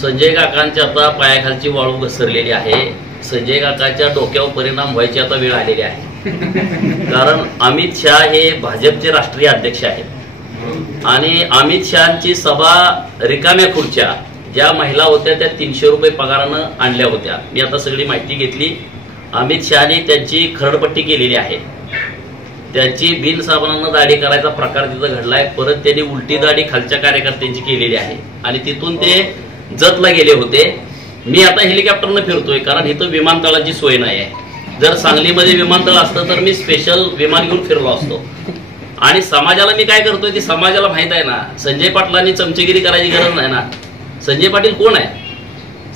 संजय काकांच्या आता पायाखालची वाळू घसरलेली आहे. संजय काकांच्या डोक्यावर परिणाम व्हायची आता वेळ आलेली आहे. कारण अमित शहा हे भाजपचे राष्ट्रीय अध्यक्ष आहेत आणि अमित शहाची सभा रिकाम्या खुर्च्या ज्या महिला होत्या त्या 300 रुपये पगारानं आणल्या होत्या. मी आता सगळी माहिती घेतली. अमित शहाने त्यांची खरडपट्टी केलेली आहे. त्यांची बिन साबणानं दाढी करायचा प्रकार तिथं घडलाय. परत त्यांनी उलटी दाढी खालच्या कार्यकर्त्यांची केलेली आहे आणि तिथून ते जतला गेले होते. मी आता हेलिकॉप्टरनं फिरतोय कारण इथं विमानतळाची सोय नाही आहे. जर सांगलीमध्ये विमानतळ असतं तर मी स्पेशल विमान घेऊन फिरलो असतो. आणि समाजाला मी काय करतोय ते समाजाला माहित आहे ना. संजय पाटलांनी चमचेगिरी करायची गरज नाही ना. संजय पाटील कोण आहे?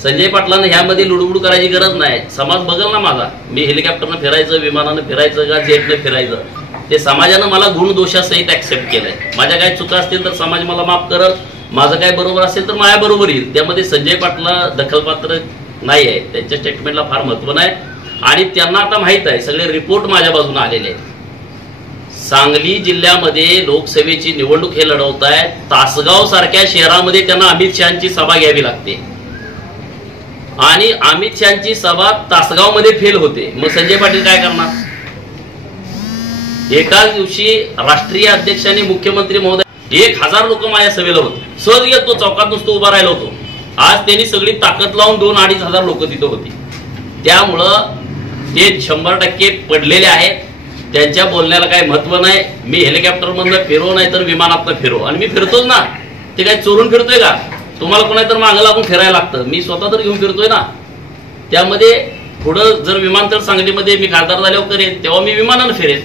संजय पाटलांना ह्यामध्ये लुडबुड करायची गरज नाही. समाज बघल ना माझा. मी हेलिकॉप्टरनं फिरायचं, विमानानं फिरायचं का जेटनं फिरायचं ते समाजानं मला गुण दोषासहित ऍक्सेप्ट केलंय. माझ्या काय चुका असतील तर समाज मला माफ करत, माझं काय बरोबर असेल तर माझ्या बरोबर येईल. त्यामध्ये संजय पाटला दखलपात्र नाही आहे. त्यांच्या स्टेटमेंटला फार महत्व नाही आणि त्यांना आता माहित आहे सगळे रिपोर्ट माझ्या बाजूने आलेले आहेत. सांगली जिल्ह्यामध्ये लोकसभेची निवडणूक हे लढवत आहेत. तासगाव सारख्या शहरामध्ये त्यांना अमित शहाची सभा घ्यावी लागते आणि अमित शहाची सभा तासगावमध्ये फेल होते. मग संजय पाटील काय करणार? एकाच दिवशी राष्ट्रीय अध्यक्ष आणि मुख्यमंत्री महोदय 1000 लोक माझ्या सभेला होते. सहज गेलो चौकात नुसतं उभा राहिलो होतो. आज त्यांनी सगळी ताकद लावून 2-2.5 लोक तिथं होती. त्यामुळं ते 100% पडलेले आहेत. त्यांच्या बोलण्याला काही महत्व नाही. मी हेलिकॉप्टर मधनं फिरो नाही तर विमानातनं फिरो आणि मी फिरतोच ना. ते काय चोरून फिरतोय का? तुम्हाला कोणाला तर मागं लागून फिरायला लागतं. मी स्वतः तर घेऊन फिरतोय ना. त्यामध्ये पुढं जर विमानतळ सांगलीमध्ये मी खासदार झाल्यावर करेन तेव्हा मी विमानानं फिरेन.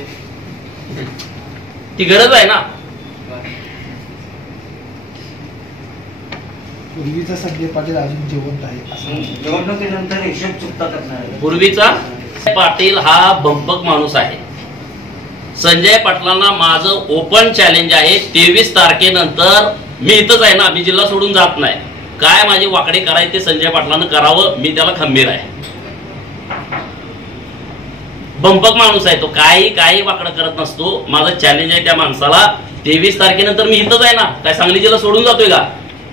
ती गरज आहे ना. पूर्वीचा संजय पाटील अजून जिवंत आहे. निवडणुकीनंतर हिशोब चुकता करणार. पूर्वीचा पाटील हा बंपक माणूस आहे. संजय पाटलांना माझं ओपन चॅलेंज आहे. 23 तारखेनंतर मी इथंच आहे ना. मी जिल्हा सोडून जात नाही. काय माझे वाकडे करायचे ते संजय पाटलांना करावं. मी त्याला खंबीर आहे. बंपक माणूस आहे तो. काही वाकडं करत नसतो. माझं चॅलेंज आहे त्या माणसाला. 23 तारखेनंतर मी इथंच आहे ना. काय सांगली जिल्हा सोडून जातोय का?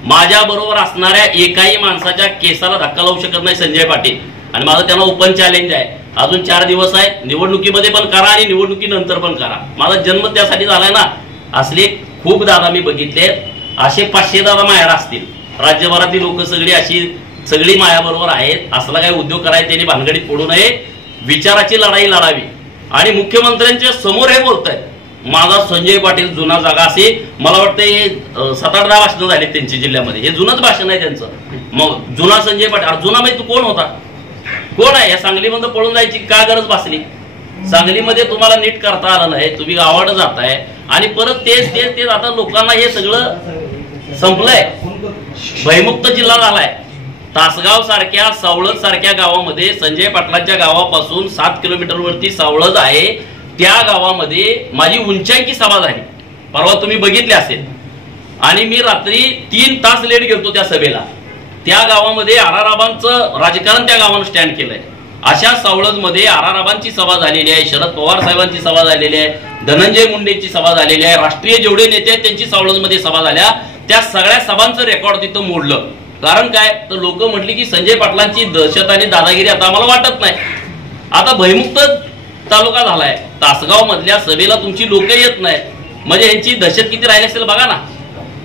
माझ्या बरोबर असणाऱ्या एकाही माणसाच्या केसाला धक्का लावू शकत नाही संजय पाटील. आणि माझं त्यांना ओपन चॅलेंज आहे. अजून 4 दिवस आहेत. निवडणुकीमध्ये पण करा आणि निवडणुकीनंतर पण करा. माझा जन्म त्यासाठी झालाय ना. असले खूप दादा मी बघितले. असे 500 दादा मायाला असतील. राज्यभरातील लोक सगळी मायाबरोबर आहेत. असला काही उद्योग करायचे त्यांनी भानगडीत पडू नये. विचाराची लढाई लढावी. आणि मुख्यमंत्र्यांच्या समोर हे बोलतायत माझा संजय पाटील जुना जागा असे. मला वाटतं 7-8 भाषणं झाली त्यांच्या जिल्ह्यामध्ये. हे जुनच भाषण आहे त्यांचं. मग जुना संजय पाटील जुना माहिती तू कोण होता? कोण आहे? या सांगलीमध्ये पळून जायची का गरज भासली? सांगलीमध्ये तुम्हाला नीट करता आलं नाही. तुम्ही गावाकडे जाताय आणि परत तेच आता लोकांना हे सगळं संपलंय. भयमुक्त जिल्हा झालाय. तासगाव सारख्या सावळज सारख्या गावामध्ये संजय पाटलांच्या गावापासून 7 किलोमीटरवरती सावळज आहे. त्या गावामध्ये माझी उंचांकी सभा झाली. परवा तुम्ही बघितले असेल. आणि मी रात्री 3 तास लेट गेलतो त्या सभेला. त्या गावामध्ये आराराबांचं राजकारण त्या गावानं स्टँड केलंय. अशा सावळजमध्ये आराराबांची सभा झालेली आहे. शरद पवार साहेबांची सभा झालेली आहे. धनंजय मुंडेंची सभा झालेली आहे. राष्ट्रीय जेवढे नेते आहेत त्यांची सावळजमध्ये सभा झाल्या. त्या सगळ्या सभांचं रेकॉर्ड तिथं मोडलं. कारण काय तर लोक म्हटली की संजय पाटलांची दहशत आणि दादागिरी आता आम्हाला वाटत नाही. आता भयमुक्त तालुका झालाय. तासगाव मधल्या सभेला तुमची लोक येत नाहीत म्हणजे यांची दहशत किती राहिली असेल बघा ना.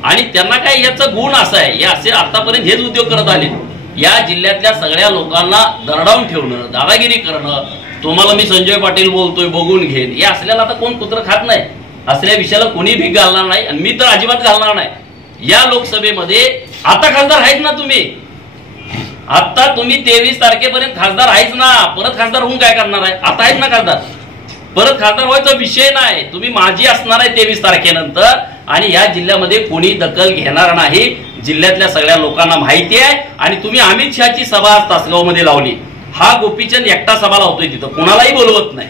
आणि त्यांना काय याचा गुण असा आहे. हे असे आतापर्यंत हेच उद्योग करत आले. या जिल्ह्यातल्या सगळ्या लोकांना दरडावून ठेवणं, दादागिरी करणं. तुम्हाला मी संजय पाटील बोलतोय बघून घेईन. हे असल्याला आता कोण कुत्र खात नाही. असल्या विषयाला कोणी भीक घालणार नाही आणि मी तर अजिबात घालणार नाही. या लोकसभेमध्ये आता खासदार आहेत ना तुम्ही. आता तुम्ही 23 तारखेपर्यंत खासदार आहेच ना. परत खासदार होऊन काय करणार आहे? आता आहेत ना खासदार. परत खासदार व्हायचा विषय नाही. तुम्ही माझी असणार आहे 23 तारखेनंतर. आणि या जिल्ह्यामध्ये कोणी दखल घेणार नाही. जिल्ह्यातल्या सगळ्या लोकांना माहिती आहे. आणि तुम्ही अमित शहाची सभा आज तासगावमध्ये लावली. हा गोपीचंद एकटा सभा लावतोय तिथं. कोणालाही बोलवत नाही.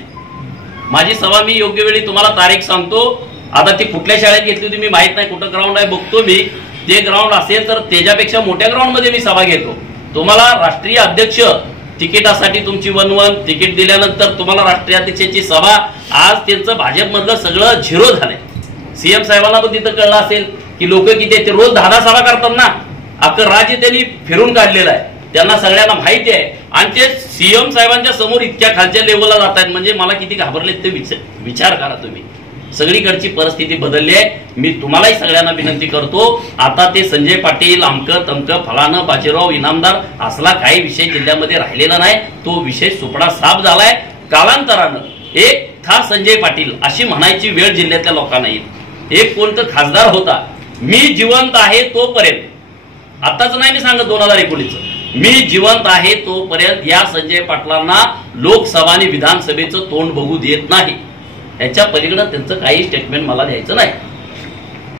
माझी सभा मी योग्य वेळी तुम्हाला तारीख सांगतो. आता ती कुठल्या शाळेत घेतली होती मी माहित नाही. कुठं ग्राउंड आहे बघतो मी. ते ग्राउंड असेल तर त्याच्यापेक्षा मोठ्या ग्राउंड मध्ये मी सभा घेतो. तुम्हाला राष्ट्रीय अध्यक्ष तिकिटासाठी तुमची वनवन तिकीट दिल्यानंतर तुम्हाला राष्ट्रीय अध्यक्षाची सभा. आज त्यांचं भाजपमधलं सगळं झिरो झालंय. सीएम साहेबांना पण तिथं कळलं असेल की लोक किती ते रोज 10 सभा करतात ना. अख्खं राज्य त्यांनी फिरून काढलेलं आहे, त्यांना सगळ्यांना माहिती आहे. आणि ते सीएम साहेबांच्या समोर इतक्या खालच्या लेवलला जात आहेत म्हणजे मला किती घाबरलेत ते विचार करा तुम्ही. सगळीकडची परिस्थिती बदलली आहे. मी तुम्हालाही सगळ्यांना विनंती करतो, आता ते संजय पाटील अमकं तमकं फलानं बाजीराव इनामदार असला काही विषय जिल्ह्यामध्ये राहिलेला नाही. तो विषय सुपडा साफ झालाय. कालांतरानं एक था संजय पाटील अशी म्हणायची वेळ जिल्ह्यातल्या लोकांना येईल. एक कोणतं खासदार होता, मी जिवंत आहे तोपर्यंत, आताच नाही मी सांगत 2019चं, मी जिवंत आहे तोपर्यंत या संजय पाटलांना लोकसभा आणि विधानसभेचं तोंड बघू देत नाही. याच्या पलीकडे त्यांचं काही स्टेटमेंट मला द्यायचं नाही.